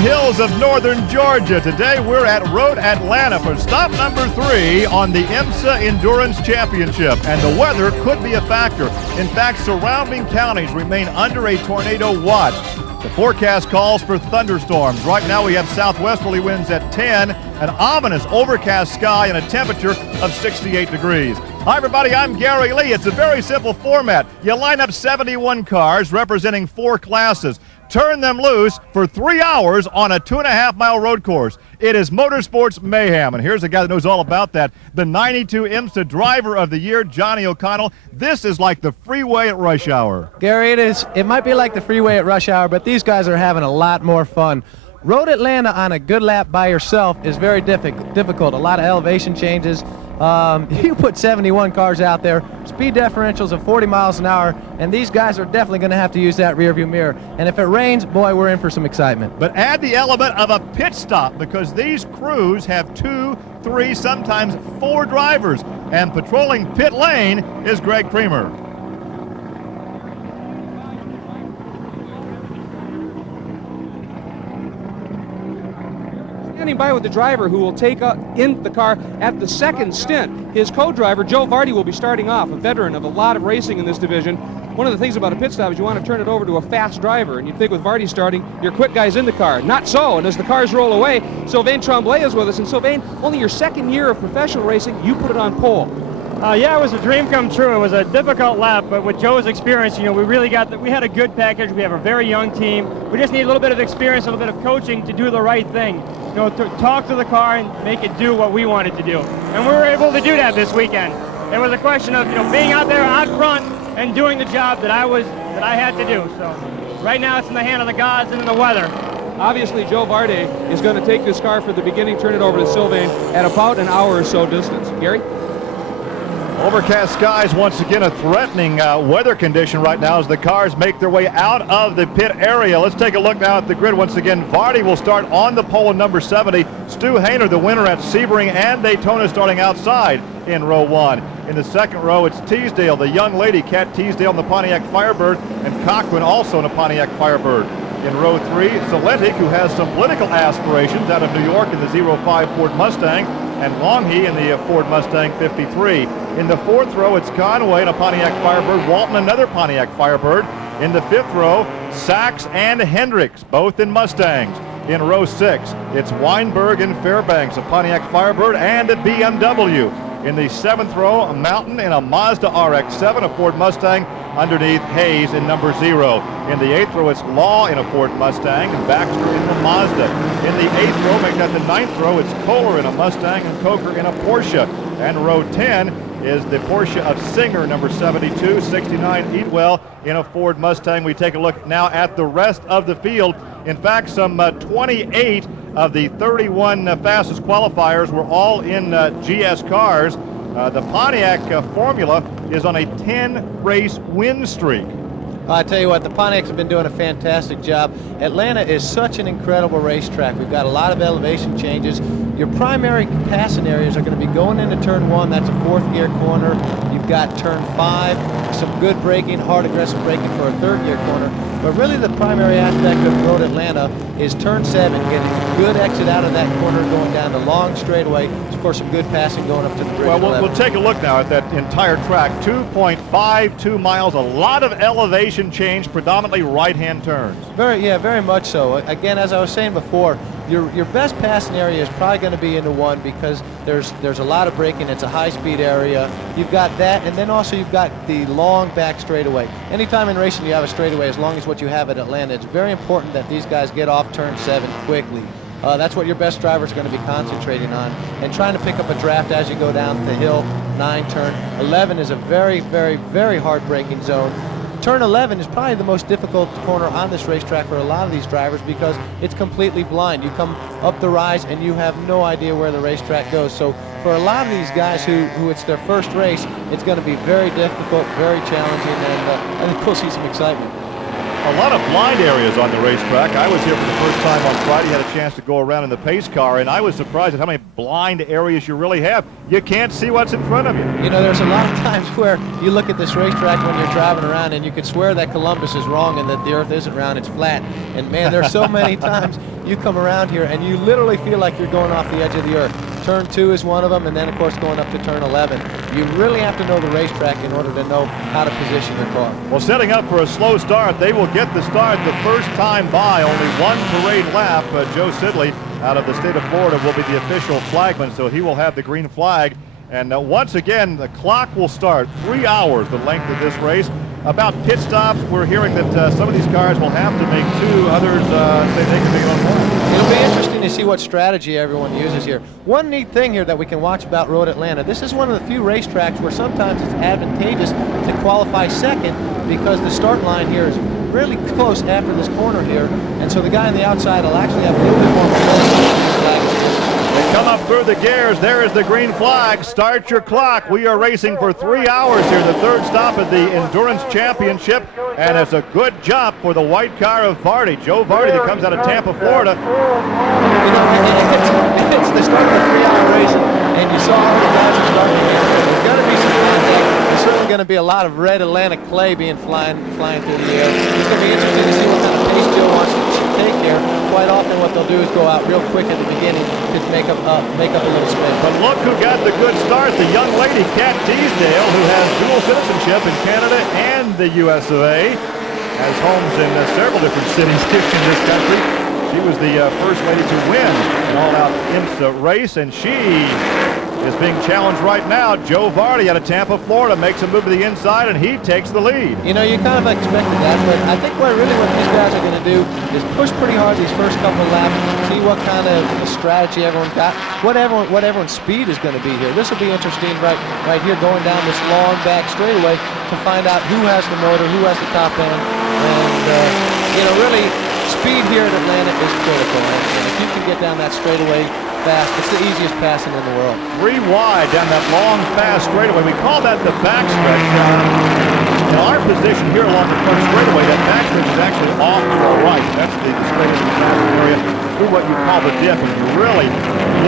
hills of northern Georgia. Today we're at Road Atlanta for stop number 3 on the IMSA Endurance Championship, and the weather could be a factor. In fact, surrounding counties remain under a tornado watch. The forecast calls for thunderstorms. Right now we have southwesterly winds at 10, an ominous overcast sky, and a temperature of 68 degrees. Hi everybody, I'm Gary Lee. It's a very simple format. You line up 71 cars representing 4 classes. Turn them loose for 3 hours on a 2.5-mile road course. It is motorsports mayhem, and here's a guy that knows all about that. The 92 IMSA Driver of the Year, Johnny O'Connell. This is like the freeway at rush hour. Gary, it might be like the freeway at rush hour, but these guys are having a lot more fun. Road Atlanta on a good lap by yourself is very difficult. A lot of elevation changes. You put 71 cars out there, speed differentials of 40 miles an hour, and these guys are definitely going to have to use that rearview mirror. And if it rains, boy, we're in for some excitement. But add the element of a pit stop, because these crews have 2, 3, sometimes 4 drivers, and patrolling pit lane is Greg Creamer. Standing by with the driver who will take in the car at the second stint. His co-driver, Joe VARDE, will be starting off, a veteran of a lot of racing in this division. One of the things about a pit stop is you want to turn it over to a fast driver, and you'd think with VARDE starting, your quick guy's in the car. Not so, and as the cars roll away, SYLVAIN TREMBLAY is with us, and SYLVAIN, only your second year of professional racing, you put it on pole. Yeah, it was a dream come true. It was a difficult lap, but with Joe's experience, we really we had a good package. We have a very young team. We just need a little bit of experience, a little bit of coaching to do the right thing. To talk to the car and make it do what we wanted to do. And we were able to do that this weekend. It was a question of, being out there out front and doing the job that I had to do. So right now it's in the hand of the gods and in the weather. Obviously, Joe VARDE is going to take this car from the beginning, turn it over to SYLVAIN at about an hour or so distance. Gary? Overcast skies, once again a threatening weather condition right now as the cars make their way out of the pit area. Let's take a look now at the grid once again. VARDE will start on the pole in number 70. Stu HAYNER, the winner at Sebring and Daytona, starting outside in row 1. In the second row, it's Teasdale, the young lady, Kat Teasdale in the Pontiac Firebird, and Cochran also in the Pontiac Firebird. In row 3, SULENTIC, who has some political aspirations out of New York in the 05 Ford Mustang, and Longhey in the Ford Mustang 53. In the fourth row, it's Conway in a Pontiac Firebird, Walton another Pontiac Firebird. In the fifth row, Sachs and Hendricks, both in Mustangs. In row 6, it's WEINBERG and Fairbanks, a Pontiac Firebird and a BMW. In the 7th row, a Mountain in a Mazda RX-7, a Ford Mustang, underneath Hayes in number 0. In the 8th row, it's Law in a Ford Mustang and Baxter in the Mazda. In the 8th row, making that the 9th row, it's Kohler in a Mustang and Coker in a Porsche. And row 10 is the Porsche of Singer, number 72, 69 Eatwell in a Ford Mustang. We take a look now at the rest of the field. In fact, some 28 of the 31 fastest qualifiers were all in GS cars. The Pontiac formula is on a 10-race win streak. I tell you what, the Pontiacs have been doing a fantastic job. Atlanta is such an incredible racetrack. We've got a lot of elevation changes. Your primary passing areas are going to be going into turn 1. That's a 4th gear corner. You've got turn 5, some good braking, hard aggressive braking for a 3rd gear corner. But really the primary aspect of Road Atlanta is turn 7, getting a good exit out of that corner, going down the long straightaway. Of course, some good passing going up to the bridge. Well, we'll take a look now at that entire track. 2.52 miles, a lot of elevation change, predominantly right-hand turns. Very much so. Again, as I was saying before, your best passing area is probably going to be into 1 because there's a lot of braking. It's a high-speed area. You've got that, and then also you've got the long back straightaway. Anytime in racing you have a straightaway, as long as what you have at Atlanta, it's very important that these guys get off turn 7 quickly. That's what your best driver is going to be concentrating on, and trying to pick up a draft as you go down the hill. 9 turn 11 is a very hard braking zone. Turn 11 is probably the most difficult corner on this racetrack for a lot of these drivers because it's completely blind. You come up the rise and you have no idea where the racetrack goes. So for a lot of these guys who it's their first race, it's going to be very difficult, very challenging, and I think we'll see some excitement. A lot of blind areas on the racetrack. I was here for the first time on Friday, had a chance to go around in the pace car, and I was surprised at how many blind areas you really have. You can't see what's in front of you. You know, there's a lot of times where you look at this racetrack when you're driving around and you could swear that Columbus is wrong and that the earth isn't round, it's flat. And man, there's so many times you come around here and you literally feel like you're going off the edge of the earth. Turn 2 is one of them, and then of course going up to turn 11. You really have to know the racetrack in order to know how to position your car. Well, setting up for a slow start, they will get the start the first time by. Only one parade lap. Joe Sidley out of the state of Florida will be the official flagman, so he will have the green flag. And once again, the clock will start. 3 hours, the length of this race. About pit stops, we're hearing that some of these cars will have to make 2, others say they can make it on 1. It'll be interesting to see what strategy everyone uses here. One neat thing here that we can watch about Road Atlanta, this is one of the few racetracks where sometimes it's advantageous to qualify second because the start line here is really close after this corner here, and so the guy on the outside will actually have a little bit more mobility. They come up through the gears. There is the green flag. Start your clock. We are racing for 3 hours here. The third stop of the Endurance Championship, and it's a good job for the white car of VARDE. Joe VARDE that comes out of Tampa, Florida. You know, it's the start of a 3-hour race, and you saw how the guys are starting here. There's going to be some contact. There's certainly going to be a lot of red Atlantic clay being flying through the air. It's going to be interesting to see what kind of pace Joe wants to take here. Quite often what they'll do is go out real quick at the beginning to make up a little spin. But look who got the good start, the young lady, Kat Teasdale, who has dual citizenship in Canada and the US of A. Has homes in several different cities here in this country. She was the first lady to win an all-out IMSA race, and she is being challenged right now. Joe VARDE out of Tampa, Florida, makes a move to the inside, and he takes the lead. You know, you kind of expected that, but I think what these guys are going to do is push pretty hard these first couple of laps, see what kind of strategy everyone's got, what everyone's speed is going to be here. This will be interesting right here going down this long back straightaway to find out who has the motor, who has the top end, and you know, really speed here at Atlanta is critical, and if you can get down that straightaway fast, it's the easiest passing in the world. 3 wide down that long, fast straightaway. We call that the backstretch. In our position here along the front straightaway, that backstretch is actually off to our right. That's the straightaway passing area through what you call the dip, and you really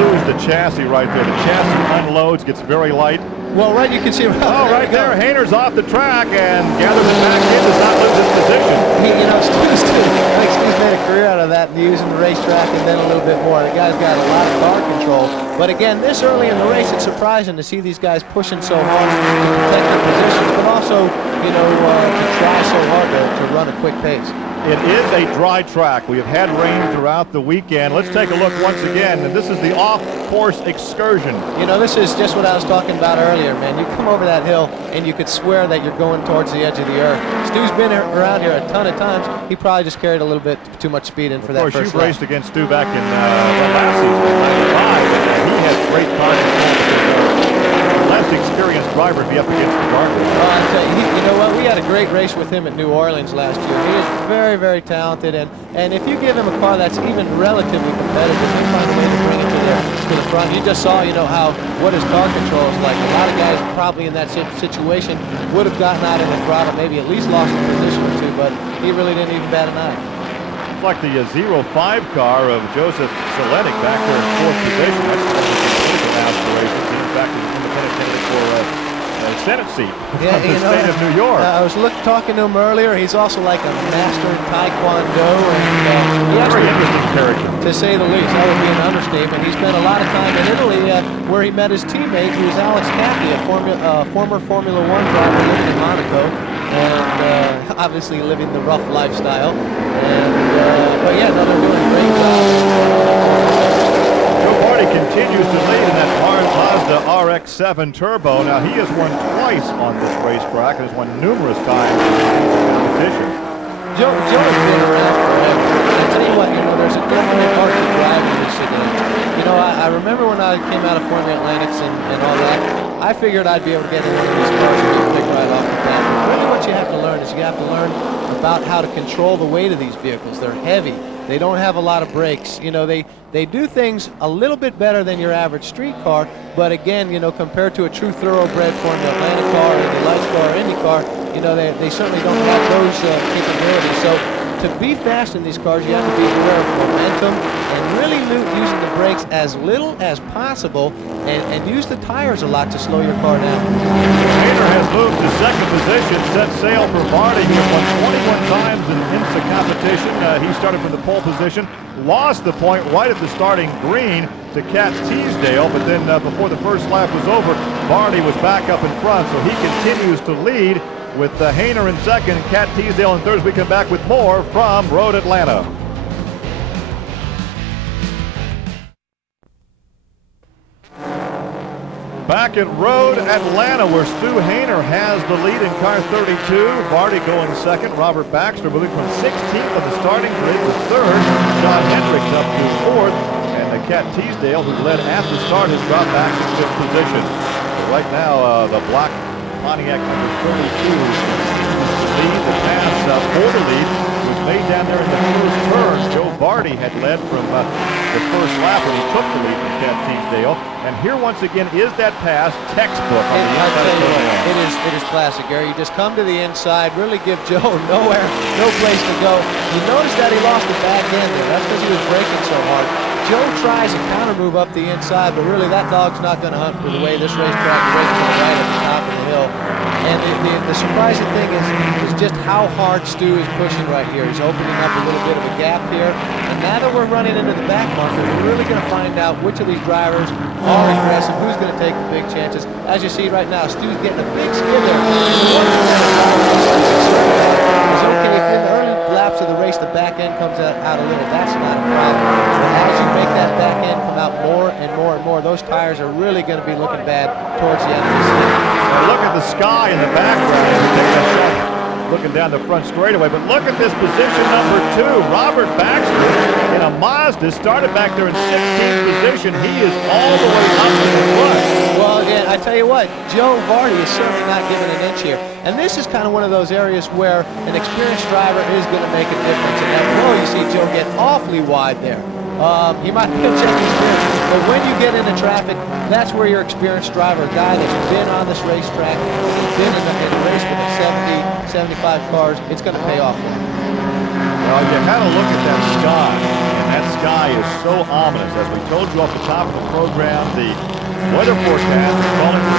lose the chassis right there. The chassis unloads, gets very light. Well, right, you can see. Right there, Hayner's off the track and gathers it back in, does not lose his position. You know, Stu's made a career out of that, using the racetrack and then a little bit more. The guy's got a lot of car control. But again, this early in the race, it's surprising to see these guys pushing so hard to protect their positions, but also, you know, to try so hard to run a quick pace. It is a dry track. We have had rain throughout the weekend. Let's take a look once again. And this is the off-course excursion. You know, this is just what I was talking about earlier, man. You come over that hill and you could swear that you're going towards the edge of the earth. Stu's been around here a ton of times. He probably just carried a little bit too much speed in for that first lap. Of course, you've raced against Stu back in last season in 95. He has great car control. Less experienced driver be up against the guardrail. Well, I tell you, you know what? We had a great race with him at New Orleans last year. He is very, very talented, and if you give him a car that's even relatively competitive, he'll find a way to bring it to the front. You just saw, you know, what his car control is like. A lot of guys probably in that situation would have gotten out in the throttle, maybe at least lost a position or two, but he really didn't even bat an eye. It's like the 05 car of Joseph SULENTIC back there in 4th position. That's one of the political aspirations. He, in fact, is an independent candidate for a Senate seat from the state of New York. I was talking to him earlier. He's also like a master in Taekwondo, and he actually, very interesting character, to say the least. That would be an understatement. He spent a lot of time in Italy, where he met his teammate, who was Alex Cappy, a former Formula One driver living in Monaco, and obviously living the rough lifestyle. But yeah, no, they're doing a great job. Joe VARDE continues to lead in that MAZDA RX-7 Turbo. Now, he has won twice on this racetrack and has won numerous times in competition. Joe has been around forever. I tell you what, you know, there's a definite art to driving this sedan. You know, I remember when I came out of Formula Atlantics and all that, I figured I'd be able to get in one of these cars and just pick right off the bat. Really what you have to learn is you have to learn about how to control the weight of these vehicles. They're heavy. They don't have a lot of brakes. You know, they do things a little bit better than your average street car, but again, you know, compared to a true thoroughbred Formula Atlanta car, Indy Lights car, or Indy car, you know, they certainly don't have those capabilities. So to be fast in these cars, you have to be aware of momentum and really using the brakes as little as possible, and use the tires a lot to slow your car down. Hayner has moved to second position, set sail for VARDE, who has won 21 times in IMSA competition. He started from the pole position, lost the point right at the starting green to Cat Teasdale, but then before the first lap was over, VARDE was back up in front, so he continues to lead with Hayner in second, Cat Teasdale in third. As we come back with more from Road Atlanta. Back at Road Atlanta, where Stu Hayner has the lead in car 32. VARDE going second. Robert Baxter moving from 16th on the starting grid to third. John Hendricks up to fourth. And Cat Teasdale, who led at the start, has dropped back to fifth position. So right now, the black Pontiac number 32 continues to lead the pass for the lead. Was made down there in the first turn. Joe VARDE had led from the first lap when he took the lead from Cat Teasdale. And here once again is that pass, textbook on the inside. It is classic, Gary. You just come to the inside, really give Joe no place to go. You notice that he lost the back end there. That's because he was braking so hard. Joe tries a counter move up the inside, but really that dog's not going to hunt for the way this racetrack is racing to the right at the top of the hill. And the surprising thing is just how hard Stu is pushing right here. He's opening up a little bit of a gap here. And now that we're running into the back marker, we're really going to find out which of these drivers are aggressive, who's going to take the big chances. As you see right now, Stu's getting a big skid there. It's okay if in the early laps of the race the back end comes out a little. That's not a problem. But as you make that back end come out more and more and more, those tires are really going to be looking bad towards the end of the season. Now look at the sky in the background. Looking down the front straightaway, but look at this position number 2. Robert Baxter in a Mazda started back there in 16th position. He is all the way up in the front. Well, again, I tell you what, Joe VARDE is certainly not giving an inch here. And this is kind of one of those areas where an experienced driver is going to make a difference. And that row, you see Joe get awfully wide there. He might be a check experience, but when you get into traffic, that's where your experienced driver, a guy that's been on this racetrack, been in a race with a 70, 75 cars, it's going to pay off for him. Well, you had a look at that sky, and that sky is so ominous. As we told you off the top of the program, the weather forecast is calling for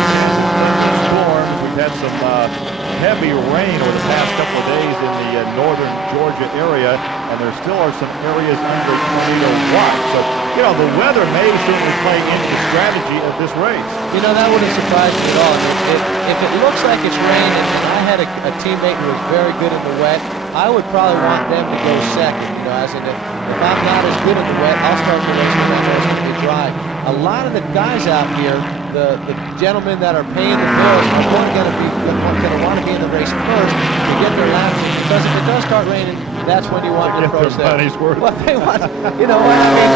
storms. We've had some heavy rain over the past couple of days in the northern Georgia area, and there still are some areas under tornado watch. So, you know, the weather may certainly play into the strategy of this race. You know, that wouldn't surprise me at all. If it looks like it's raining, and I had a teammate who was very good in the wet, I would probably want them to go second. You know, as in if I'm not as good in the wet, I'll start the race when it's going to be dry. A lot of the guys out here, the gentlemen that are paying the bills, are going to want to be in the race first to get their laps in, because if it does start raining, that's when you want the pros there. Well, they want, you know what I mean?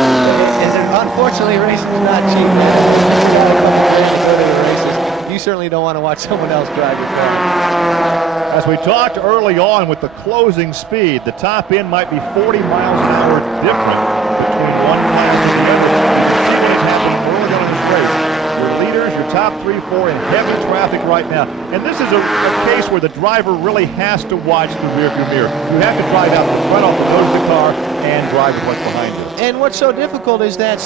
Unfortunately, racing is not cheap, man. You got to come here to go to the races. You certainly don't want to watch someone else drive your car. As we talked early on with the closing speed, the top end might be 40 miles an hour different between one class and the other. You can see what is happening early on in this race. Your leaders, your top 3, 4 in heavy traffic right now. And this is a case where the driver really has to watch the rearview mirror. You have to drive out the front off the nose of the car and drive with what's behind you. And what's so difficult is that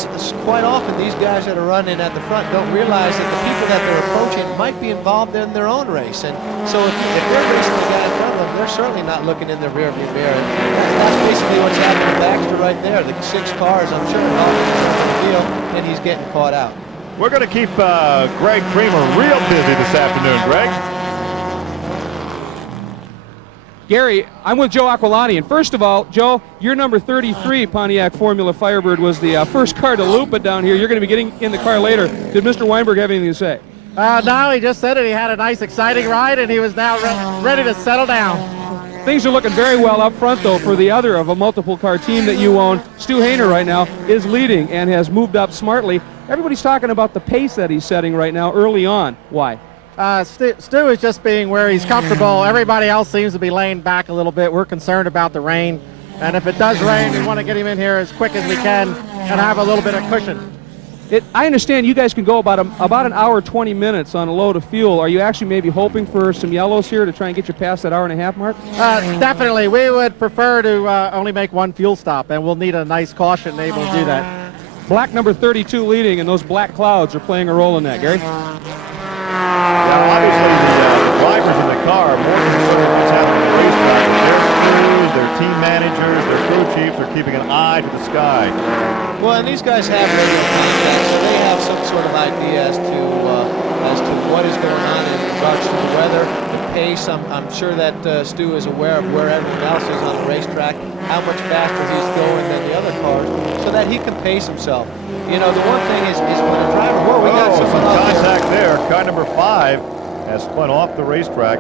quite often these guys that are running at the front don't realize that the people that they're approaching might be involved in their own race. And so if they're racing the guy in front of them, they're certainly not looking in their rearview mirror. That's basically what's happening to Baxter right there. The 6 cars, I'm sure, are all in the field, and he's getting caught out. We're going to keep Greg Creamer real busy this afternoon, Greg. Gary, I'm with Joe Aquilani, and first of all, Joe, your number 33 Pontiac Formula Firebird was the first car to loop it down here. You're going to be getting in the car later. Did Mr. Weinberg have anything to say? No, he just said it. He had a nice, exciting ride, and he was now ready to settle down. Things are looking very well up front, though, for the other of a multiple car team that you own. Stu Hayner right now is leading and has moved up smartly. Everybody's talking about the pace that he's setting right now early on. Why? Stu is just being where he's comfortable. Everybody else seems to be laying back a little bit. We're concerned about the rain. And if it does rain, we want to get him in here as quick as we can and have a little bit of cushion. I understand you guys can go about an hour 20 minutes on a load of fuel. Are you actually maybe hoping for some yellows here to try and get you past that hour-and-a-half mark? Definitely. We would prefer to only make one fuel stop, and we'll need a nice caution to be able to do that. Black number 32 leading, and those black clouds are playing a role in that, Gary. Yeah, obviously the drivers in the car are more concerned with what's happening on the racetrack. Their crews, their team managers, their crew chiefs are keeping an eye to the sky. Well, and these guys have radio contacts, so they have some sort of idea as to what is going on in regards to the weather, the pace. I'm sure that Stu is aware of where everyone else is on the racetrack, how much faster he's going than the other cars, so that he can pace himself. You know, the one thing is when a driver, whoa, we got some someone out contact there. Car number 5 has spun off the racetrack.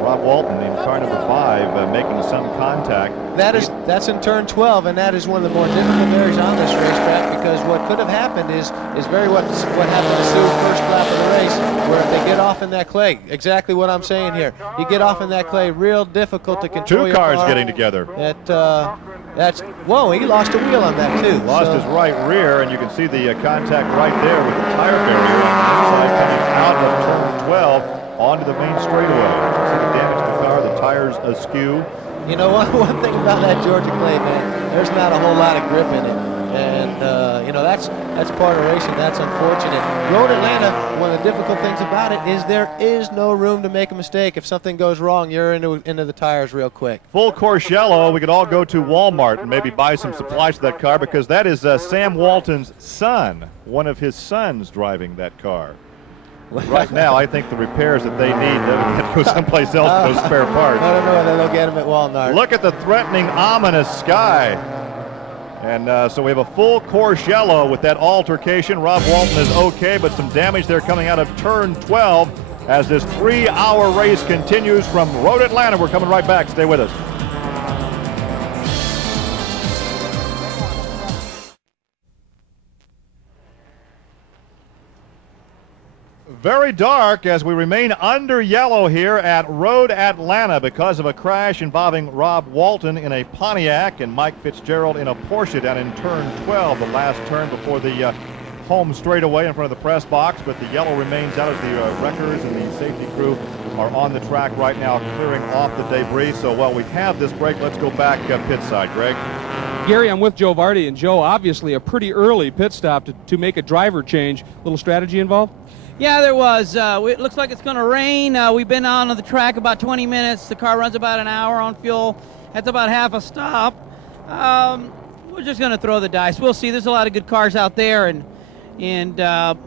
Rob Walton in car number 5 making some contact. That's in turn 12, and that is one of the more difficult areas on this racetrack, because what could have happened is very what happened to Stu first lap of the race, where if they get off in that clay, exactly what I'm saying here. You get off in that clay, real difficult to control. Two cars getting together. Whoa, he lost a wheel on that too. Lost his right rear, and you can see the contact right there with the tire barrier on the inside coming out of turn 12 onto the main straightaway. See the damage to the car, the tires askew. You know what? One thing about that Georgia clay, man, there's not a whole lot of grip in it, and you know that's part of racing. That's unfortunate. Road Atlanta, one of the difficult things about it is there is no room to make a mistake. If something goes wrong, you're into the tires real quick. Full course yellow. We could all go to Walmart and maybe buy some supplies to that car, because that is Sam Walton's son, one of his sons driving that car. Right now, I think the repairs that they need, they'll get to go someplace else for those spare parts. I don't know whether they'll get them at Walmart. Look at the threatening, ominous sky. And so we have a full course yellow with that altercation. Rob Walton is okay, but some damage there coming out of turn 12 as this 3-hour race continues from Road Atlanta. We're coming right back. Stay with us. Very dark as we remain under yellow here at Road Atlanta because of a crash involving Rob Walton in a Pontiac and Mike Fitzgerald in a Porsche down in turn 12, the last turn before the home straightaway in front of the press box. But the yellow remains out as the wreckers and the safety crew are on the track right now clearing off the debris. So while we have this break, let's go back pit side. Greg? Gary, I'm with Joe VARDE, and Joe, obviously a pretty early pit stop to make a driver change. Little strategy involved? Yeah, there was. It looks like it's going to rain. We've been on the track about 20 minutes. The car runs about an hour on fuel. That's about half a stop. We're just going to throw the dice. We'll see. There's a lot of good cars out there, and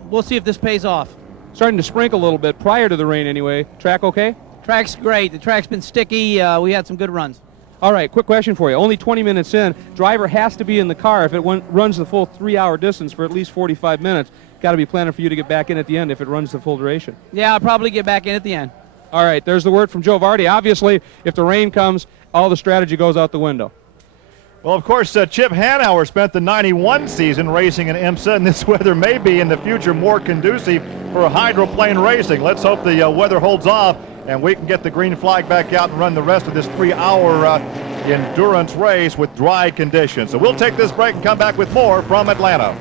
we'll see if this pays off. Starting to sprinkle a little bit prior to the rain anyway. Track okay? Track's great. The track's been sticky. We had some good runs. All right, quick question for you. Only 20 minutes in. Driver has to be in the car if it runs the full 3-hour distance for at least 45 minutes. Got to be planning for you to get back in at the end if it runs the full duration. Yeah, I'll probably get back in at the end. All right, there's the word from Joe VARDE. Obviously, if the rain comes, all the strategy goes out the window. Well, of course, Chip Hanauer spent the '91 season racing in IMSA, and this weather may be in the future more conducive for hydroplane racing. Let's hope the weather holds off and we can get the green flag back out and run the rest of this 3-hour endurance race with dry conditions. So we'll take this break and come back with more from Atlanta.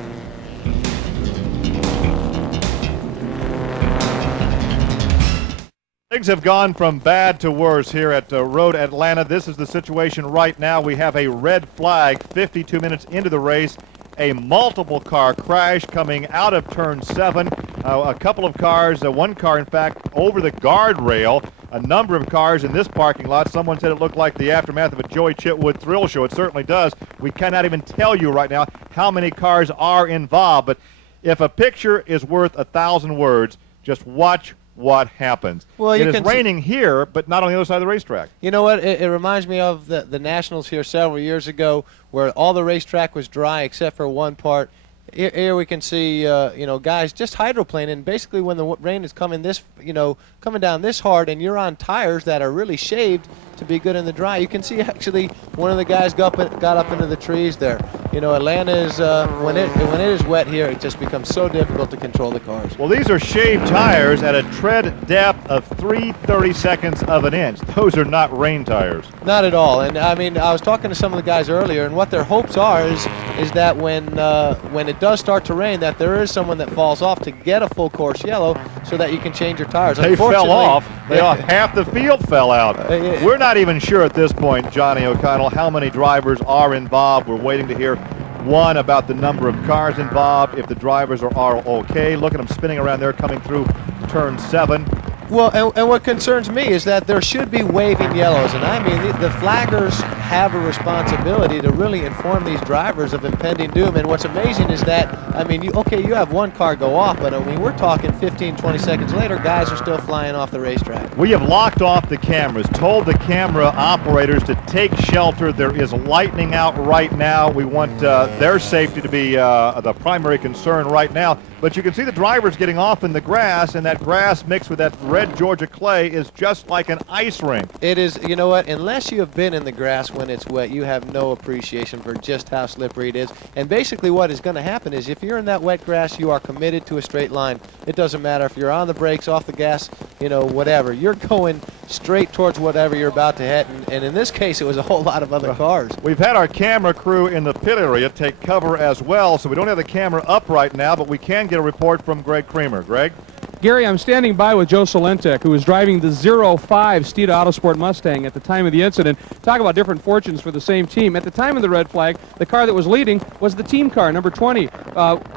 Things have gone from bad to worse here at Road Atlanta. This is the situation right now. We have a red flag 52 minutes into the race. A multiple car crash coming out of turn 7. A couple of cars, one car in fact, over the guardrail. A number of cars in this parking lot. Someone said it looked like the aftermath of a Joey Chitwood thrill show. It certainly does. We cannot even tell you right now how many cars are involved. But if a picture is worth 1,000 words, just watch what happens. Well, it is raining here, but not on the other side of the racetrack. You know what? It reminds me of the Nationals here several years ago, where all the racetrack was dry except for one part. Here we can see, you know, guys just hydroplaning. And basically, when the rain is coming this, you know, coming down this hard, and you're on tires that are really shaved to be good in the dry, you can see actually one of the guys got up into the trees there. You know, Atlanta is when it is wet here, it just becomes so difficult to control the cars. Well, these are shaved tires at a tread depth of 3/32 of an inch. Those are not rain tires. Not at all. And I mean, I was talking to some of the guys earlier, and what their hopes are is that when it does start to rain, that there is someone that falls off to get a full course yellow, so that you can change your tires. They fell off. Half the field fell out. We're not even sure at this point, Johnny O'Connell, how many drivers are involved. We're waiting to hear one about the number of cars involved, if the drivers are okay. Look at them spinning around there coming through turn 7. Well, and what concerns me is that there should be waving yellows, and I mean the flaggers have a responsibility to really inform these drivers of impending doom. And what's amazing is that, I mean, you have one car go off, but I mean, we're talking 15, 20 seconds later, guys are still flying off the racetrack. We have locked off the cameras, told the camera operators to take shelter. There is lightning out right now. We want their safety to be the primary concern right now. But you can see the drivers getting off in the grass, and that grass mixed with that red Georgia clay is just like an ice rink. It is, you know what, unless you have been in the grass when it's wet, you have no appreciation for just how slippery it is. And basically what is going to happen is if you're in that wet grass, you are committed to a straight line. It doesn't matter if you're on the brakes, off the gas, you know, whatever. You're going straight towards whatever you're about to hit. And in this case, it was a whole lot of other cars. We've had our camera crew in the pit area take cover as well, so we don't have the camera up right now, but we can get a report from Greg Creamer. Greg? Gary, I'm standing by with Joe SULENTIC, who was driving the 05 Steeda Autosport Mustang at the time of the incident. Talk about different fortunes for the same team. At the time of the red flag, the car that was leading was the team car, number 20.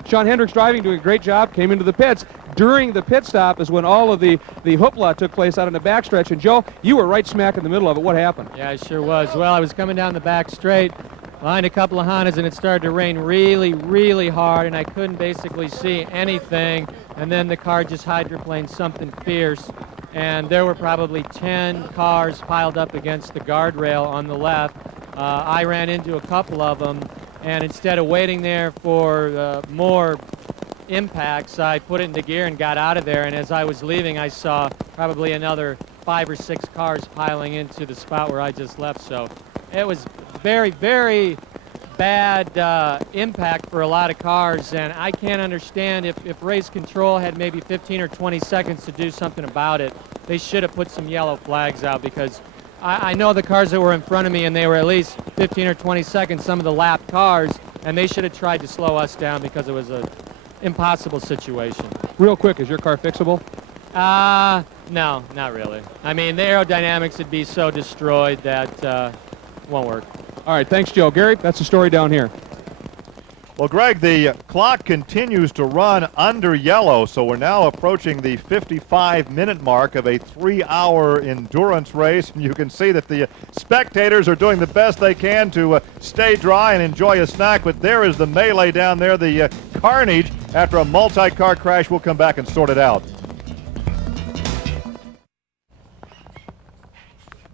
Sean Hendricks driving, doing a great job, came into the pits. During the pit stop is when all of the hoopla took place out in the backstretch. And Joe, you were right smack in the middle of it. What happened? Yeah, I sure was. Well, I was coming down the back straight behind a couple of Hondas, and it started to rain really, really hard, and I couldn't basically see anything. And then the car just hydroplaned something fierce, and there were probably 10 cars piled up against the guardrail on the left. I ran into a couple of them, and instead of waiting there for more impacts, I put it into gear and got out of there. And as I was leaving, I saw probably another 5 or 6 cars piling into the spot where I just left. So it was very, very bad impact for a lot of cars, and I can't understand if race control had maybe 15 or 20 seconds to do something about it. They should have put some yellow flags out, because I know the cars that were in front of me, and they were at least 15 or 20 seconds, some of the lapped cars, and they should have tried to slow us down, because it was an impossible situation. Real quick, is your car fixable? No, not really. I mean, the aerodynamics would be so destroyed that won't work. All right, thanks, Joe. Gary, that's the story down here. Well, Greg, the clock continues to run under yellow, so we're now approaching the 55-minute mark of a 3-hour endurance race, and you can see that the spectators are doing the best they can to stay dry and enjoy a snack, but there is the melee down there, the carnage after a multi-car crash. We'll come back and sort it out.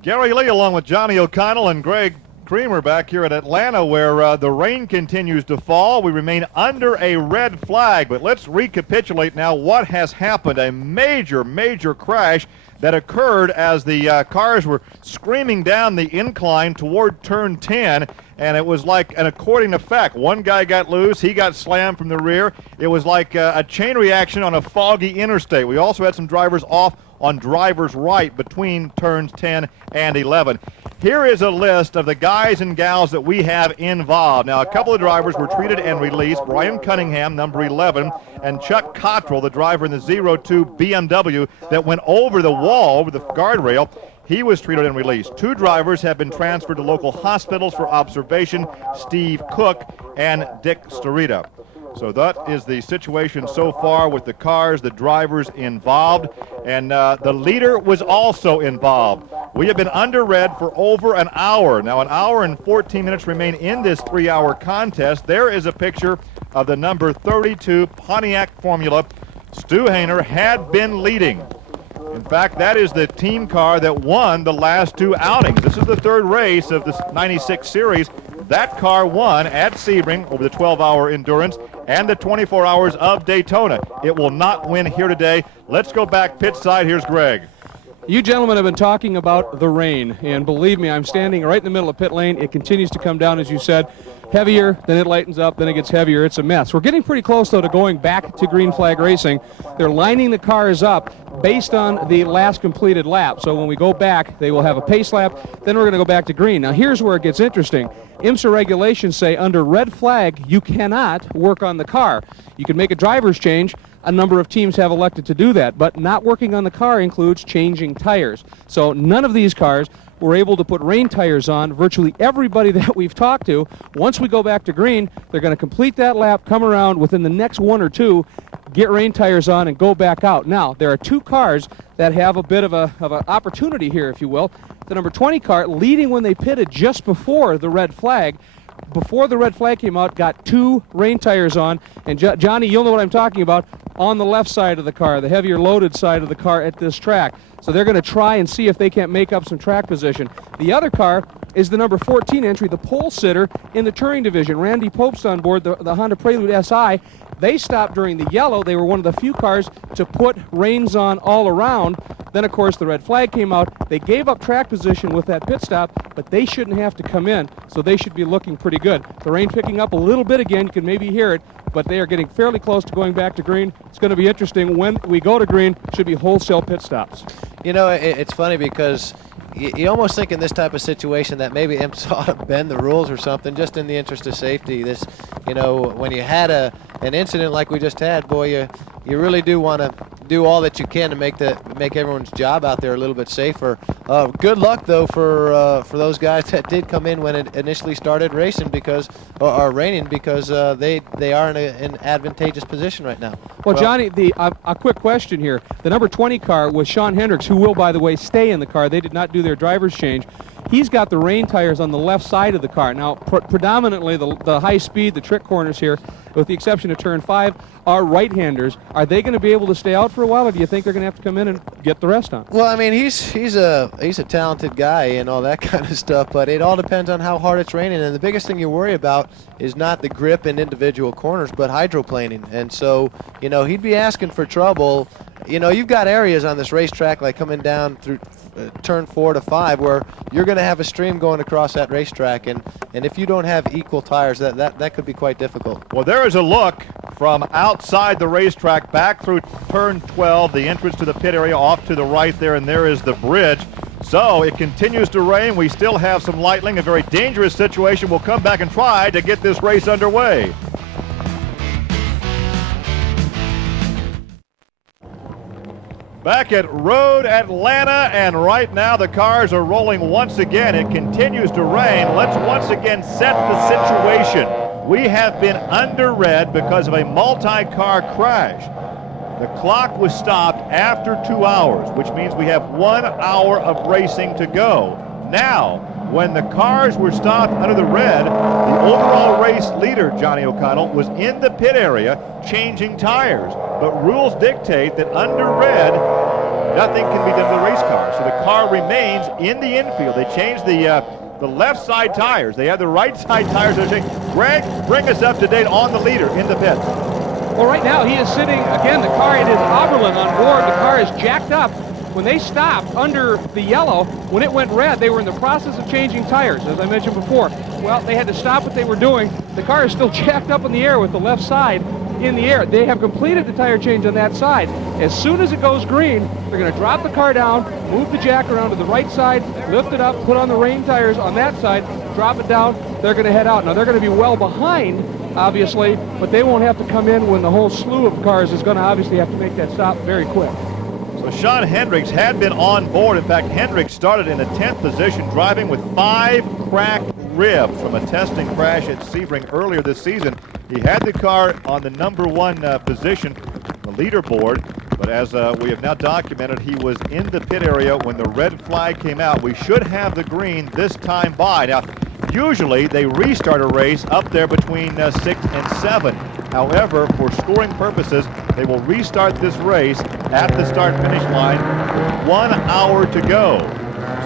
Gary Lee along with Johnny O'Connell and Greg Creamer back here at Atlanta, where the rain continues to fall. We remain under a red flag, but let's recapitulate now what has happened. A major, major crash that occurred as the cars were screaming down the incline toward turn 10, and it was like an accordion effect. One guy got loose, he got slammed from the rear. It was like a chain reaction on a foggy interstate. We also had some drivers off on driver's right between turns 10 and 11. Here is a list of the guys and gals that we have involved. Now, a couple of drivers were treated and released. Brian Cunningham, number 11, and Chuck Cottrell, the driver in the 02 BMW that went over the wall, over the guardrail. He was treated and released. 2 drivers have been transferred to local hospitals for observation, Steve Cook and Dick Starita. So that is the situation so far with the cars, the drivers involved, and the leader was also involved. We have been under red for over an hour. Now, an hour and 14 minutes remain in this 3-hour contest. There is a picture of the number 32 Pontiac Formula. Stu Hayner had been leading. In fact, that is the team car that won the last 2 outings. This is the 3rd race of this 96 series. That car won at Sebring over the 12-hour endurance and the 24 hours of Daytona. It will not win here today. Let's go back pit side. Here's Greg. You gentlemen have been talking about the rain, and believe me, I'm standing right in the middle of pit lane. It continues to come down, as you said, heavier, then it lightens up, then it gets heavier. It's a mess. We're getting pretty close, though, to going back to green flag racing. They're lining the cars up based on the last completed lap. So when we go back, they will have a pace lap, then we're going to go back to green. Now, here's where it gets interesting. IMSA regulations say under red flag, you cannot work on the car. You can make a driver's change. A number of teams have elected to do that, but not working on the car includes changing tires. So none of these cars were able to put rain tires on. Virtually everybody that we've talked to, once we go back to green, they're going to complete that lap, come around within the next one or two, get rain tires on, and go back out. Now, there are two cars that have a bit of an opportunity here, if you will. The number 20 car, leading when they pitted just before the red flag, before the red flag came out, got two rain tires on. And Johnny, you'll know what I'm talking about, on the left side of the car, the heavier loaded side of the car at this track. So they're going to try and see if they can't make up some track position. The other car is the number 14 entry, the pole sitter in the touring division. Randy Pope's on board, the Honda Prelude SI. They stopped during the yellow. They were one of the few cars to put rains on all around. Then, of course, the red flag came out. They gave up track position with that pit stop, but they shouldn't have to come in, so they should be looking pretty good. The rain picking up a little bit again. You can maybe hear it, but they are getting fairly close to going back to green. It's going to be interesting. When we go to green, should be wholesale pit stops. You know, it's funny because you almost think in this type of situation that maybe IMSA ought to bend the rules or something, just in the interest of safety. This, you know, when you had an incident like we just had, boy, you really do want to do all that you can to make everyone's job out there a little bit safer. Good luck though for those guys that did come in when it initially started racing or raining, because they are in an advantageous position right now. Well, Johnny, a quick question here. The number 20 car was Sean Hendricks, who will, by the way, stay in the car. They did not do their driver's change. He's got the rain tires on the left side of the car. Now, predominantly the high speed, the trick corners here, with the exception of turn 5, are right-handers. Are they going to be able to stay out for a while, or do you think they're going to have to come in and get the rest on? Well, I mean, he's a talented guy and all that kind of stuff, but it all depends on how hard it's raining. And the biggest thing you worry about is not the grip in individual corners, but hydroplaning. And so, you know, he'd be asking for trouble. You know, you've got areas on this racetrack like coming down through turn 4 to 5 where you're going to have a stream going across that racetrack, and if you don't have equal tires, that could be quite difficult. Well, there is a look from outside the racetrack back through turn 12, the entrance to the pit area off to the right there, and there is the bridge. So it continues to rain. We still have some lightning, a very dangerous situation. We'll come back and try to get this race underway. Back at Road Atlanta, and right now the cars are rolling once again. It continues to rain. Let's once again set the situation. We have been under red because of a multi-car crash. The clock was stopped after 2 hours, which means we have 1 hour of racing to go. Now, when the cars were stopped under the red, the overall race leader, Johnny O'Connell, was in the pit area changing tires. But rules dictate that under red, nothing can be done to the race car. So the car remains in the infield. They changed the left side tires. They have the right side tires. Greg, bring us up to date on the leader in the pit. Well, right now he is sitting, again, the car, it is AUBERLEN on board. The car is jacked up. When they stopped under the yellow, when it went red, they were in the process of changing tires, as I mentioned before. Well, they had to stop what they were doing. The car is still jacked up in the air with the left side in the air. They have completed the tire change on that side. As soon as it goes green, they're going to drop the car down, move the jack around to the right side, lift it up, put on the rain tires on that side, drop it down. They're going to head out. Now, they're going to be well behind, obviously, but they won't have to come in when the whole slew of cars is going to obviously have to make that stop very quick. So Sean Hendricks had been on board. In fact, Hendricks started in the 10th position, driving with 5 cracked ribs from a testing crash at Sebring earlier this season. He had the car on the number 1 position, the leaderboard, but as we have now documented, he was in the pit area when the red flag came out. We should have the green this time by. Now, usually they restart a race up there between 6 and 7. However, for scoring purposes, they will restart this race at the start-finish line with 1 hour to go.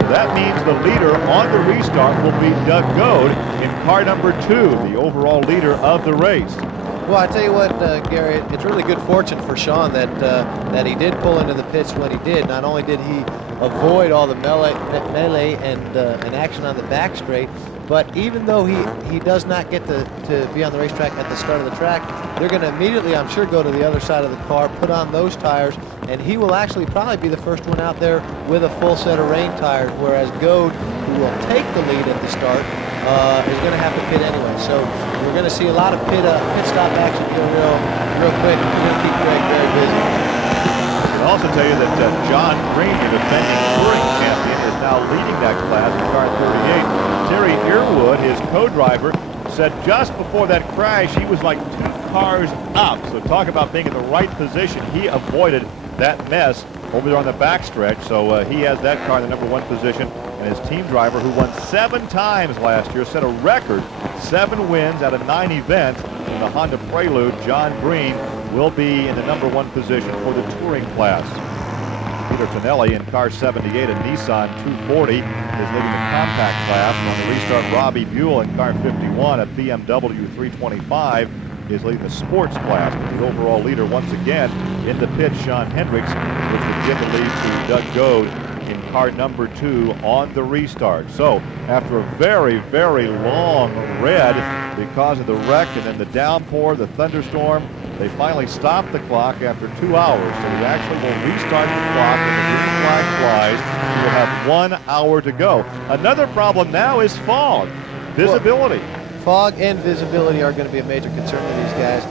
So That means the leader on the restart will be Doug Goad in car number 2, the overall leader of the race. Well, I tell you what, Gary, it's really good fortune for Sean that he did pull into the pits when he did. Not only did he avoid all the melee and action on the back straight, but even though he does not get to be on the racetrack at the start of the track, they're going to immediately, I'm sure, go to the other side of the car, put on those tires, and he will actually probably be the first one out there with a full set of rain tires, whereas Goad, who will take the lead at the start, is going to have to pit anyway. So we're going to see a lot of pit stop action here real quick. We're going to keep Greg very busy. I can also tell you that John Green, the defending touring champion, is now leading that class in car 38. Terry Earwood, his co-driver, said just before that crash he was like 2 cars up. So talk about being in the right position. He avoided that mess over there on the backstretch. So he has that car in the number 1 position. And his team driver, who won 7 times last year, set a record 7 wins out of 9 events in the Honda Prelude. John Green will be in the number 1 position for the touring class. Peter Tonelli in car 78, a Nissan 240, is leading the compact class. And on the restart, Robbie Buell in car 51, a BMW 325, is leading the sports class. But the overall leader once again in the pit, Sean Hendricks, which would give the lead to Doug Goad in car number 2 on the restart. So after a very, very long red because of the wreck and then the downpour, the thunderstorm, they finally stopped the clock after 2 hours. So we actually will restart the clock when the green flag flies. We will have 1 hour to go. Another problem now is fog, visibility. Well, fog and visibility are going to be a major concern to these guys.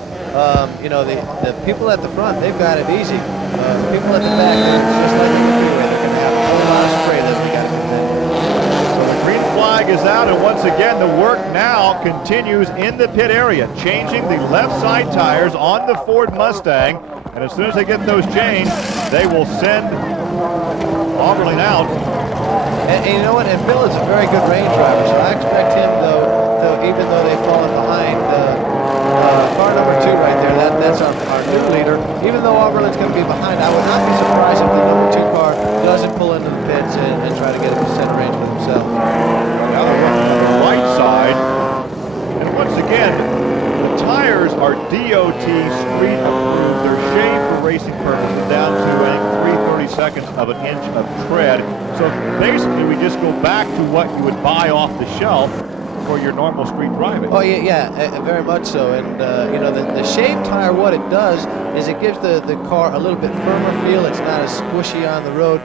You know, the people at the front, they've got it easy. The people at the back, it's just like the freeway. They're going to have a whole lot of spray that we got to contend with. So the green flag is out, and once again, the work now continues in the pit area, changing the left side tires on the Ford Mustang. And as soon as they get those changed, they will send Auberlen out. And you know what? And Bill is a very good range driver, so I expect him, though even though they've fallen behind car number 2 right there, that's our new leader. Even though Auberlen's going to be behind, I would not be surprised if the number 2 car doesn't pull into the pits and try to get a center range for themselves. Now they're running on the right side. And once again, the tires are DOT street approved. They're shaved for racing purposes down to, I think, 3/32 of an inch of tread. So basically, we just go back to what you would buy off the shelf for your normal street driving. Oh yeah, very much so. And you know, the shaved tire, what it does is it gives the car a little bit firmer feel. It's not as squishy on the road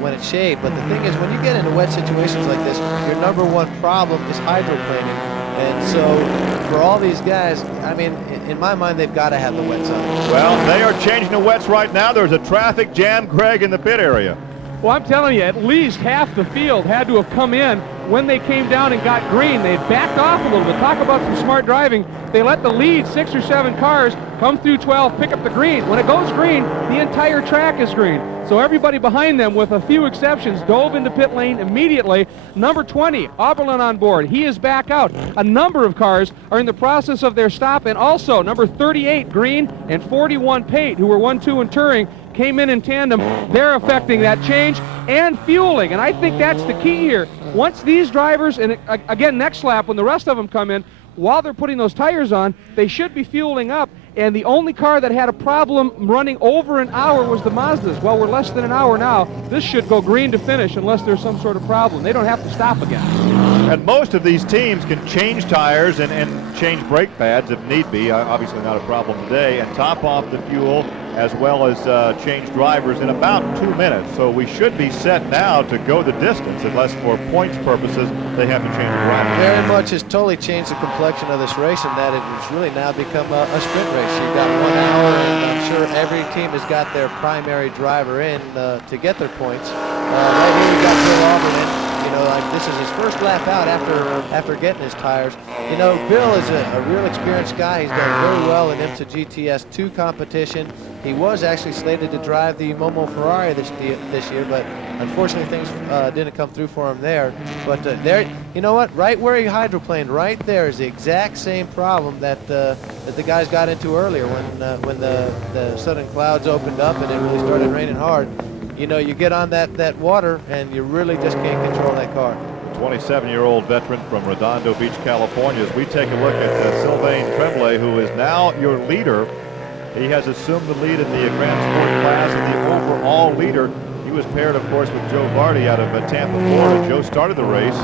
when it's shaved. But the thing is, when you get into wet situations like this, your number 1 problem is hydroplaning. And so for all these guys, I mean, in my mind, they've got to have the wets on. Well, they are changing the wets right now. There's a traffic jam, Greg, in the pit area. Well, I'm telling you, at least half the field had to have come in when they came down and got green. They backed off a little bit. Talk about some smart driving. They let the lead 6 or 7 cars come through 12, pick up the green. When it goes green, the entire track is green. So everybody behind them, with a few exceptions, dove into pit lane immediately. Number 20, Auberlen on board. He is back out. A number of cars are in the process of their stop, and also number 38, Green, and 41, Pate, who were 1-2 in touring, came in tandem. They're affecting that change and fueling, and I think that's the key here. Once these drivers, and again next lap when the rest of them come in, while they're putting those tires on, they should be fueling up. And the only car that had a problem running over an hour was the Mazdas. Well, we're less than an hour now. This should go green to finish unless there's some sort of problem. They don't have to stop again. And most of these teams can change tires and change brake pads if need be. Obviously not a problem today. And top off the fuel as well as change drivers in about 2 minutes. So we should be set now to go the distance, unless for points purposes they have to change the driver. Very much has totally changed the complexion of this race, in that it has really now become a sprint race. You've got 1 hour, and I'm sure every team has got their primary driver in to get their points. Right here we got Bill Auberlen. You know, like this is his first lap out after getting his tires. You know, Bill is a real experienced guy. He's done very well in IMSA GTS 2 competition. He was actually slated to drive the Momo Ferrari this year, but unfortunately things didn't come through for him there. But there, you know what? Right where he hydroplaned, right there is the exact same problem that the guys got into earlier when the sudden clouds opened up and it really started raining hard. you know, you get on that water and you really just can't control that car. 27-year-old veteran from Redondo Beach, California. As we take a look at SYLVAIN Tremblay, who is now your leader. He has assumed the lead in the Grand Sport class and the overall leader. He was paired, of course, with Joe VARDE out of Tampa, Florida. Joe started the race,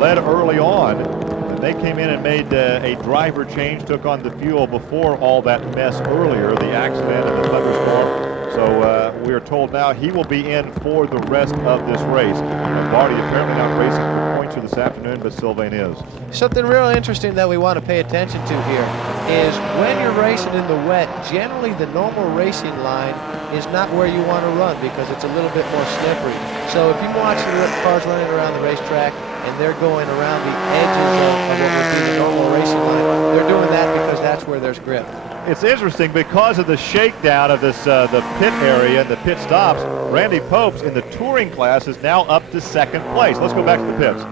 led early on. And they came in and made a driver change, took on the fuel before all that mess earlier, the accident and the thunderstorm. So we are told now he will be in for the rest of this race. VARDE apparently not racing for points here this afternoon, but SYLVAIN is. Something real interesting that we want to pay attention to here is when you're racing in the wet, generally the normal racing line is not where you want to run because it's a little bit more slippery. So if you watch the cars running around the racetrack and they're going around the edges of what would be the normal racing line, they're doing that because that's where there's grip. It's interesting because of the shakedown of this the pit area and the pit stops. Randy Popes in the touring class is now up to second place. Let's go back to the pits.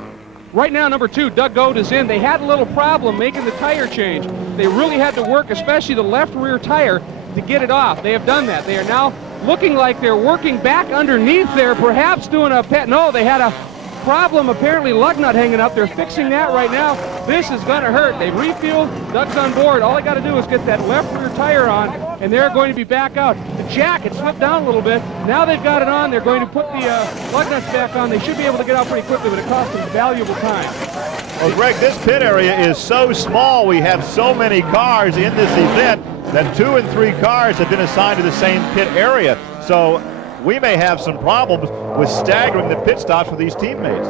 Right now, number 2, Doug Goad is in. They had a little problem making the tire change. They really had to work, especially the left rear tire, to get it off. They have done that. They are now looking like they're working back underneath there, perhaps doing a pit. No, they had a problem, apparently lug nut hanging up. They're fixing that right now. This is going to hurt. They've refueled. Doug's on board. All they got to do is get that left rear tire on, and they're going to be back out. The jack had slipped down a little bit. Now they've got it on. They're going to put the lug nuts back on. They should be able to get out pretty quickly, but it cost them valuable time. Well, Greg, this pit area is so small. We have so many cars in this event that 2 and 3 cars have been assigned to the same pit area. So we may have some problems with staggering the pit stops for these teammates.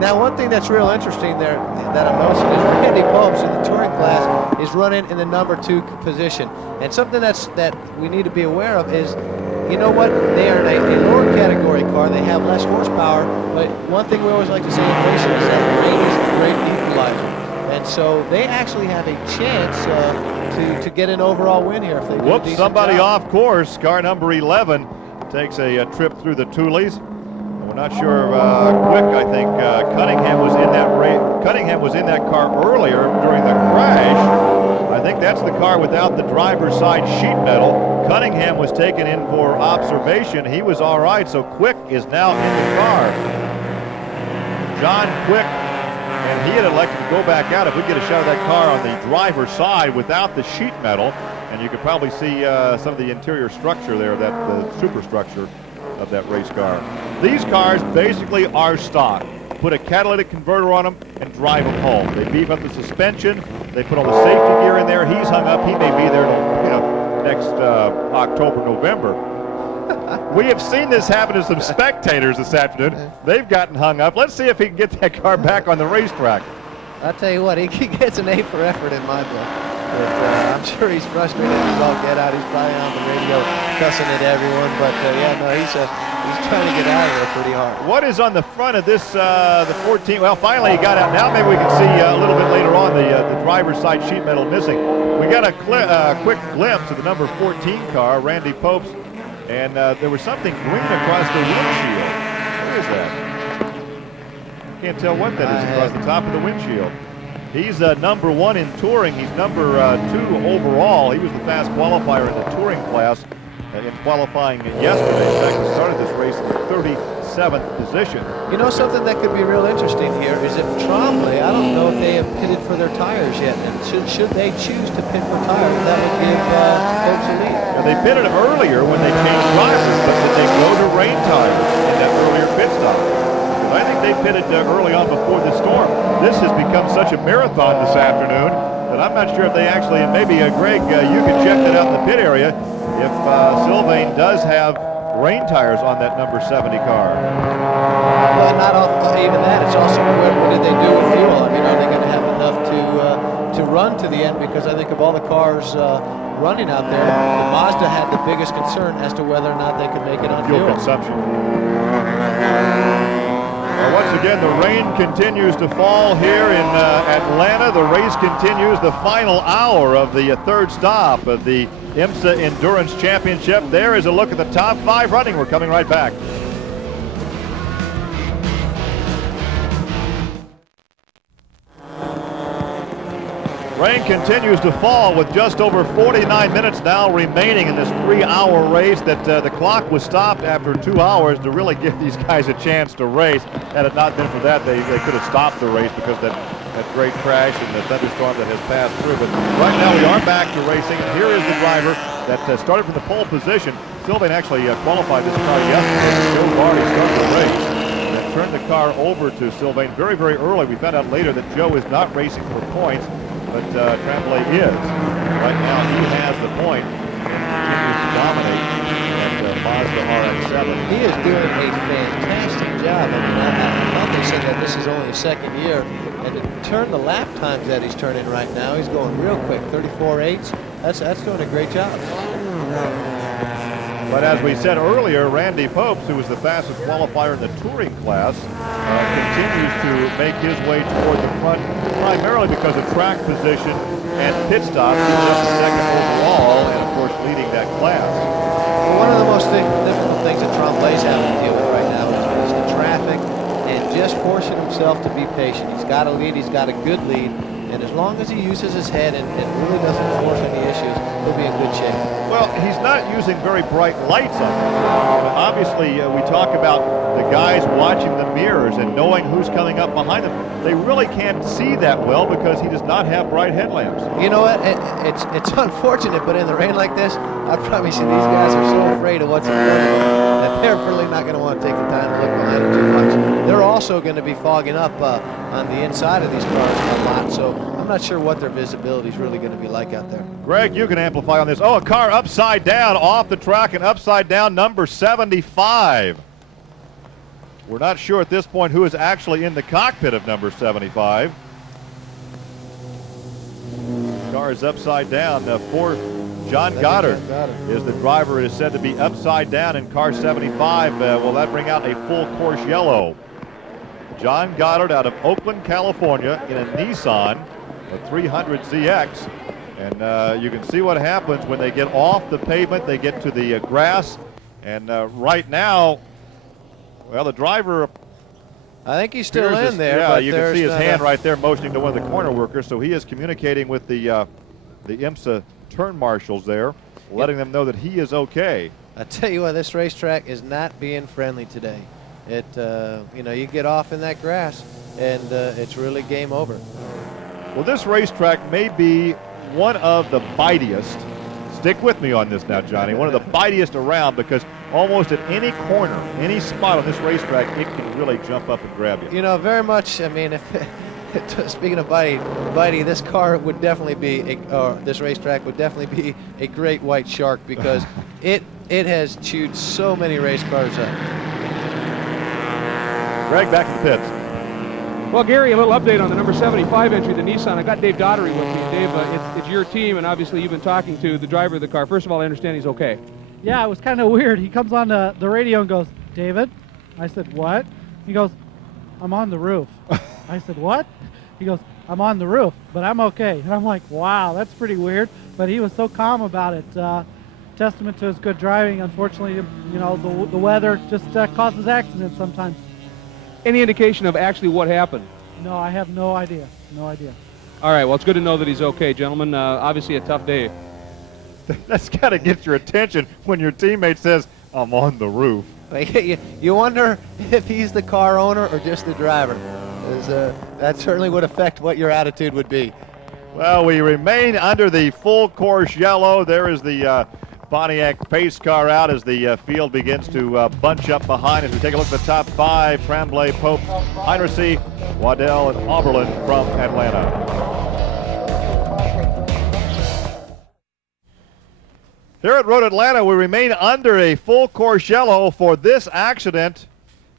Now, one thing that's real interesting there that I'm noticing is Randy Popes in the touring class is running in the number 2 position. And something that we need to be aware of is, you know what, they are in a lower category car. They have less horsepower, but one thing we always like to say in racing is that rain is a great equalizer. And so they actually have a chance to get an overall win here if they do a decent Somebody job. off course. Car number 11 takes a trip through the Tules. We're not sure. Quick, I think Cunningham was in that race. Cunningham was in that car earlier during the crash. I think that's the car without the driver's side sheet metal. Cunningham was taken in for observation. He was all right, so Quick is now in the car. John Quick, and he had elected to go back out. If we get a shot of that car on the driver's side without the sheet metal, and you could probably see some of the interior structure there, the superstructure of that race car. These cars basically are stock. Put a catalytic converter on them and drive them home. They beef up the suspension. They put all the safety gear in there. He's hung up. He may be there till, next October, November. We have seen this happen to some spectators this afternoon. They've gotten hung up. Let's see if he can get that car back on the racetrack. I'll tell you what, he gets an A for effort in my book. But I'm sure he's frustrated as all get out. He's probably on the radio cussing at everyone. But yeah, no, he's trying to get out of there pretty hard. What is on the front of this, the 14? Well, finally he got out. Now maybe we can see a little bit later on the driver's side sheet metal missing. We got a quick glimpse of the number 14 car, Randy Popes, and there was something green across the windshield. What is that? Can't tell what that is across the top of the windshield. He's number 1 in touring. He's number 2 overall. He was the fast qualifier in the touring class in qualifying yesterday. In fact, he started this race in the 37th position. You know, something that could be real interesting here is if Tremblay, I don't know if they have pitted for their tires yet, and should they choose to pit for tires, that would give folks a lead. And they pitted him earlier when they changed drivers, but did they go to rain tires in that earlier pit stop? I think they pitted early on before the storm. This has become such a marathon this afternoon that I'm not sure if they actually, and maybe Greg, you can check that out in the pit area, if SYLVAIN does have rain tires on that number 70 car. Well, not even that. It's also what did they do with fuel? I mean, are they going to have enough to run to the end? Because I think of all the cars running out there, the Mazda had the biggest concern as to whether or not they could make it on fuel consumption. Well, once again, the rain continues to fall here in Atlanta. The race continues, the final hour of the third stop of the IMSA Endurance Championship. There is a look at the top 5 running. We're coming right back. Rain continues to fall with just over 49 minutes now remaining in this 3-hour race that the clock was stopped after 2 hours to really give these guys a chance to race. Had it not been for that, they could have stopped the race because that great crash and the thunderstorm that has passed through. But right now we are back to racing. Here is the driver that started from the pole position. SYLVAIN actually qualified this car yesterday. Joe VARDE started the race and turned the car over to SYLVAIN very, very early. We found out later that Joe is not racing for the points, but TREMBLAY is. Right now he has the point and continues to dominate that Mazda RX-7. He is doing a fantastic job. I mean, I love they said that this is only his second year, and to turn the lap times that he's turning right now, he's going real quick, 34.8. That's doing a great job. But as we said earlier, Randy Popes, who was the fastest qualifier in the touring class, continues to make his way toward the front, primarily because of track position and pit stops. He's just second overall, and of course leading that class. Well, one of the most difficult things that TREMBLAY's having to deal with right now is the traffic, and just forcing himself to be patient. He's got a lead, he's got a good lead, and as long as he uses his head and really doesn't force any issues, he'll be in good shape. Well, he's not using very bright lights on him. Obviously, we talk about the guys watching the mirrors and knowing who's coming up behind them. They really can't see that well because he does not have bright headlamps. You know what? It's unfortunate, but in the rain like this, I promise you these guys are so afraid of what's in front of them that they're really not going to want to take the time to look behind them too much. They're also going to be fogging up on the inside of these cars a lot, so I'm not sure what their visibility is really going to be like out there. Greg, you can amplify on this. Oh, a car upside down off the track and upside down, number 75. We're not sure at this point who is actually in the cockpit of number 75. Car is upside down. For John Goddard is the driver. It is said to be upside down in car 75. Will that bring out a full course yellow? John Goddard out of Oakland, California in a Nissan, a 300ZX. And you can see what happens when they get off the pavement. They get to the grass. And right now, well, the driver, I think he's still in there. Yeah, but you can see his hand right there motioning to one of the corner workers. So he is communicating with the IMSA turn marshals there, letting them know that he is okay. I tell you what, this racetrack is not being friendly today. It, you know, you get off in that grass, and it's really game over. Well, this racetrack may be one of the bitiest. Stick with me on this now, Johnny. One of the bitiest around, because almost at any corner, any spot on this racetrack, it can really jump up and grab you. You know, very much. I mean, if speaking of bitey, this car would definitely be, this racetrack would definitely be a great white shark, because it has chewed so many race cars up. Greg, back in the pits. Well, Gary, a little update on the number 75 entry, the Nissan. I got Dave Daughtery with me. Dave, it's your team, and obviously you've been talking to the driver of the car. First of all, I understand he's okay. Yeah, it was kind of weird. He comes on the radio and goes, "David?" I said, "What?" He goes, "I'm on the roof." I said, "What?" He goes, "I'm on the roof, but I'm okay." And I'm like, wow, that's pretty weird. But he was so calm about it. Testament to his good driving. Unfortunately, you know, the weather just causes accidents sometimes. Any indication of actually what happened? No, I have no idea. No idea. All right, well, it's good to know that he's okay, gentlemen. Obviously a tough day. That's got to get your attention when your teammate says, "I'm on the roof." You wonder if he's the car owner or just the driver. That certainly would affect what your attitude would be. Well, we remain under the full course yellow. There is the Pontiac pace car out as the field begins to bunch up behind. As we take a look at the top five, TREMBLAY, Pope, HAYNER, Waddell, and AUBERLEN from Atlanta. Here at Road Atlanta, we remain under a full course yellow for this accident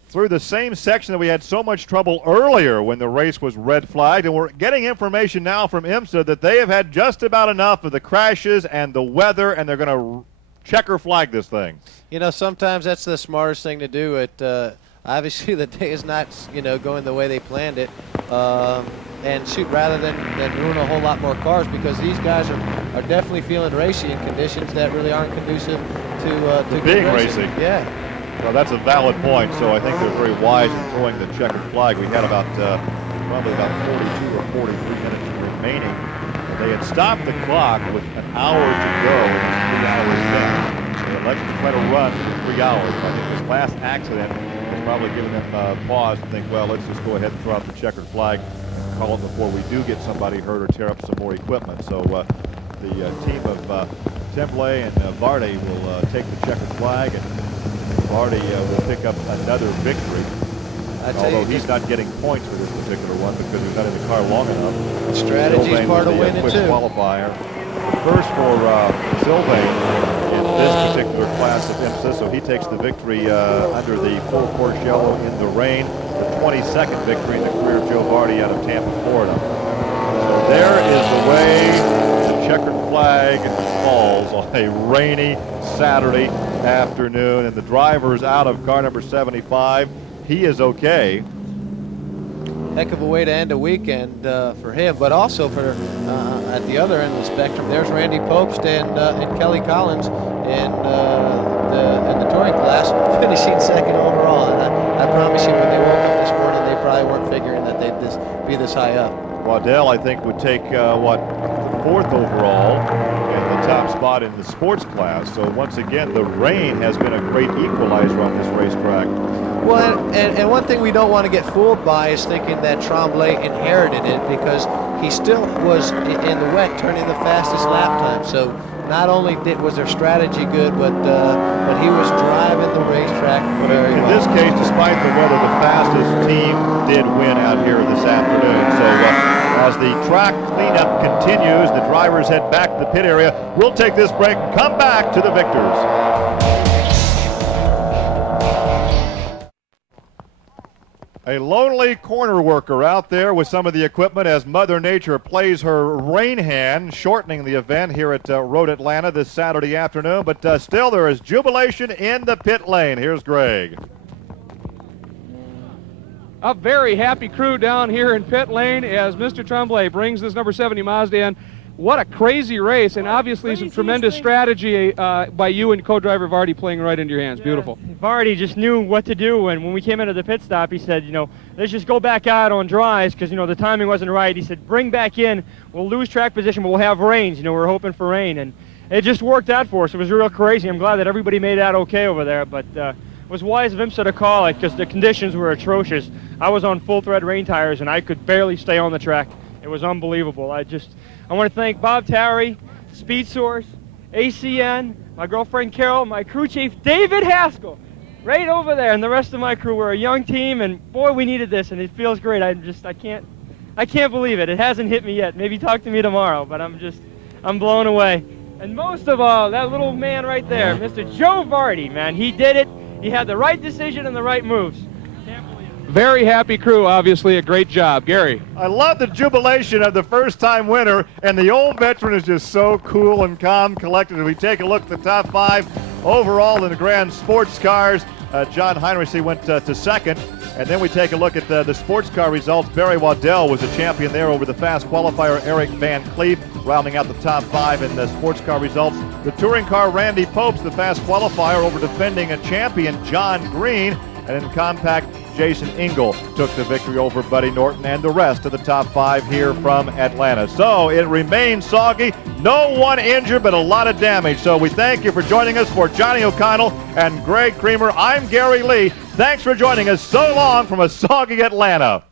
through the same section that we had so much trouble earlier when the race was red flagged. And we're getting information now from IMSA that they have had just about enough of the crashes and the weather, and they're going to checker flag this thing. You know, sometimes that's the smartest thing to do. Obviously the day is not, you know, going the way they planned it. And shoot, rather than ruin a whole lot more cars, because these guys are definitely feeling racy in conditions that really aren't conducive to being racing. Yeah. Well, that's a valid point, so I think they're very wise in throwing the checkered flag. We had about probably about 42 or 43 minutes remaining They had stopped the clock with an hour to go and 3 hours then. They elected to try to run for 3 hours. I think this last accident has probably given them pause to think, well, let's just go ahead and throw out the checkered flag and call it before we do get somebody hurt or tear up some more equipment. So the team of TREMBLAY and VARDE will take the checkered flag, and VARDE will pick up another victory. Although he's not getting points for this particular one because he's not in the car long enough. Strategy is part of winning too. Qualifier. First for SYLVAIN in this particular class of IMSA, so he takes the victory under the full Porsche yellow in the rain. The 22nd victory in the career of Joe VARDE out of Tampa, Florida. So there is the way the checkered flag falls on a rainy Saturday afternoon, and the driver's out of car number 75. He is okay. Heck of a way to end a weekend for him, but also for at the other end of the spectrum, there's Randy Popst and Kelly Collins in the touring class, finishing second overall. And I promise you, when they woke up this morning, they probably weren't figuring that they'd be this high up. Waddell, I think, would take fourth overall and the top spot in the sports class. So once again, the rain has been a great equalizer on this racetrack. Well, and one thing we don't want to get fooled by is thinking that Tremblay inherited it, because he still was in the wet turning the fastest lap time. So not only was their strategy good, but he was driving the racetrack very well. In this case, despite the weather, the fastest team did win out here this afternoon. So as the track cleanup continues, the drivers head back to the pit area. We'll take this break and come back to the victors. A lonely corner worker out there with some of the equipment as Mother Nature plays her rain hand, shortening the event here at Road Atlanta this Saturday afternoon. But still, there is jubilation in the pit lane. Here's Greg. A very happy crew down here in pit lane as Mr. Tremblay brings this number 70 Mazda in. What a crazy race, and obviously some tremendous strategy by you and co-driver VARDE playing right into your hands. Yeah. Beautiful. VARDE just knew what to do, and when we came into the pit stop, he said, let's just go back out on dries because, the timing wasn't right. He said, bring back in. We'll lose track position, but we'll have rains. We're hoping for rain, and it just worked out for us. It was real crazy. I'm glad that everybody made out okay over there, but it was wise of IMSA to call it because the conditions were atrocious. I was on full-thread rain tires, and I could barely stay on the track. It was unbelievable. I want to thank Bob Towery, Speed Source, ACN, my girlfriend Carol, my crew chief David Haskell, right over there, and the rest of my crew. We're a young team, and boy, we needed this, and it feels great. I can't believe it. It hasn't hit me yet. Maybe talk to me tomorrow, but I'm blown away. And most of all, that little man right there, Mr. Joe VARDE, man, he did it. He had the right decision and the right moves. Very happy crew, obviously. A great job. Gary. I love the jubilation of the first-time winner, and the old veteran is just so cool and calm, collected. As we take a look at the top 5 overall in the Grand Sports Cars, John Heinrich went to second. And then we take a look at the sports car results. Barry Waddell was the champion there over the fast qualifier Eric Van Cleef, rounding out the top 5 in the sports car results. The touring car Randy Popes, the fast qualifier, over defending a champion John Green. And in compact, Jason Engel took the victory over Buddy Norton and the rest of the top 5 here from Atlanta. So it remains soggy. No one injured, but a lot of damage. So we thank you for joining us. For Johnny O'Connell and Greg Creamer, I'm Gary Lee. Thanks for joining us. So long from a soggy Atlanta.